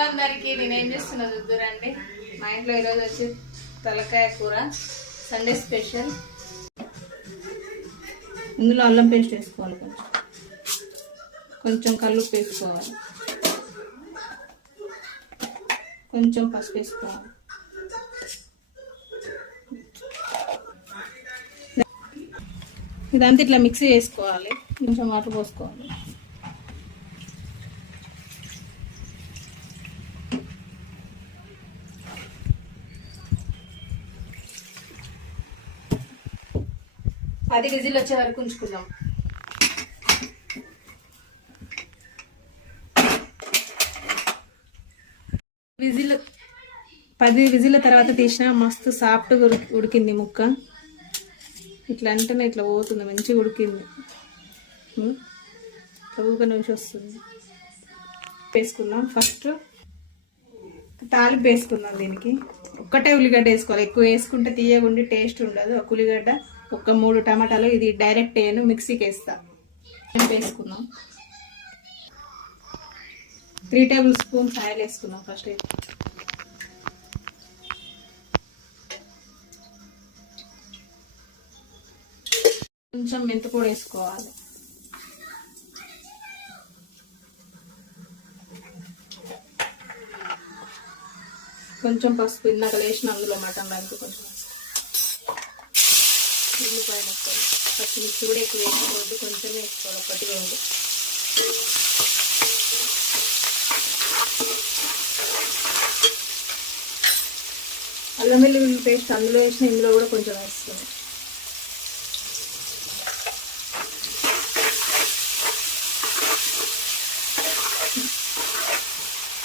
అందరికి నేనేం చేస్తున్నా చూద్దురండి. మా ఇంట్లో ఈరోజు వచ్చి తలకాయ కూర, సండే స్పెషల్. ఇందులో అల్లం పేస్ట్ వేసుకోవాలి, కొంచెం కల్లుప్పు వేసుకోవాలి, కొంచెం పసుపు వేసుకోవాలి, ఇదంతా ఇట్లా మిక్సీ చేసుకోవాలి, కొంచెం వాటర్ పోసుకోవాలి. అది విజిల్ వచ్చే వరకు ఉంచుకుందాం. విజిల్ 10 విజిల్ల తర్వాత తీసిన మస్తు సాఫ్ట్గా ఉడికింది ముక్క. ఇట్లా అంటేనే ఇట్లా పోతుంది, మంచిగా ఉడికింది, ఊక నుంచి వస్తుంది. వేసుకుందాం. ఫస్ట్ తాలింపు వేసుకుందాం. దీనికి ఒక్కటే ఉల్లిగడ్డ వేసుకోవాలి, ఎక్కువ వేసుకుంటే తీయగా ఉండి టేస్ట్ ఉండదు. ఒక ఉల్లిగడ్డ, ఒక 3 టమాటాలు, ఇది డైరెక్ట్ వేయను, మిక్సీకి వేస్తా. వేసుకుందాం. 3 టేబుల్ స్పూన్స్ ఆయిల్ వేసుకుందాం. ఫస్ట్ కొంచెం మెంతిపొడి వేసుకోవాలి, కొంచెం పసుపు, ఇందాక వేసిన అందులో మటన్ రంగు కొంచెం, ఉల్లిపాయలు వేసుకోవాలి. పచ్చిమిర్చి కూడా ఎక్కువ వేసుకోవద్దు, కొంచెమే వేసుకోవాలి, ఒకటిగా ఉంది. అల్లం వెల్లుల్లి పేస్ట్ అందులో వేసిన, ఇందులో కూడా కొంచెం వేసుకోవాలి.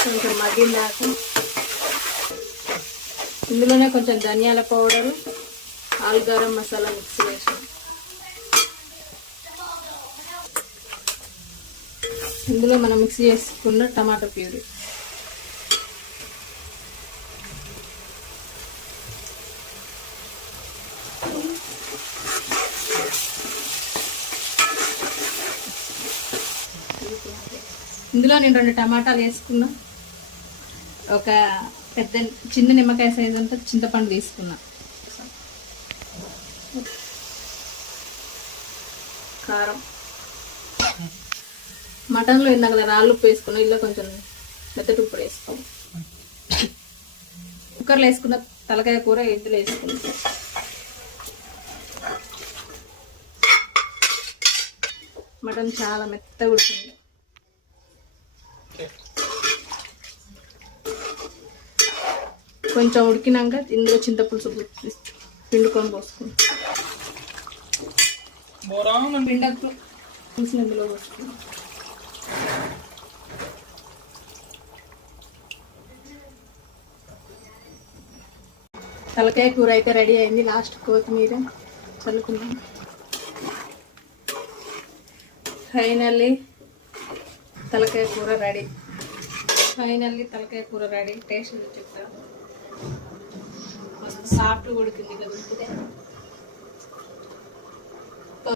కొంచెం మగ్గినాక ఇందులోనే కొంచెం ధనియాల powder, all garam masala mix వేసాం. ఇందులో మనం మిక్స్ చేసుకున్న టమాటా ప్యూరీ, ఇందులో నేను 2 టమాటాలు వేసుకున్నా, ఒక చిన్న నిమ్మకాయ సైజు అంతా చింతపండు తీసుకున్నా, కారం, మటన్లో ఇందాక రాళ్ళు ఉప్పు వేసుకున్నాం, ఇలా కొంచెం మెత్తటి ఉప్పు వేసుకోం. కుక్కర్లో వేసుకున్న తలకాయ కూర ఇందులో వేసుకున్నాం. మటన్ చాలా మెత్తగా ఉడికింది. కొంచెం ఉడికినాక ఇందులో చింతపులుసు పిండుకొని పోసుకున్నాం. పిండకు పులుసు ఇందులో పోసుకున్నాం. తలకాయ కూర అయితే రెడీ అయింది. లాస్ట్ కొత్తిమీర చల్లుకున్నాం. ఫైనల్లీ తలకాయ కూర రెడీ. టేస్ట్ చెప్తా. మస్తు సాఫ్ట్ ఉడికింది కదా.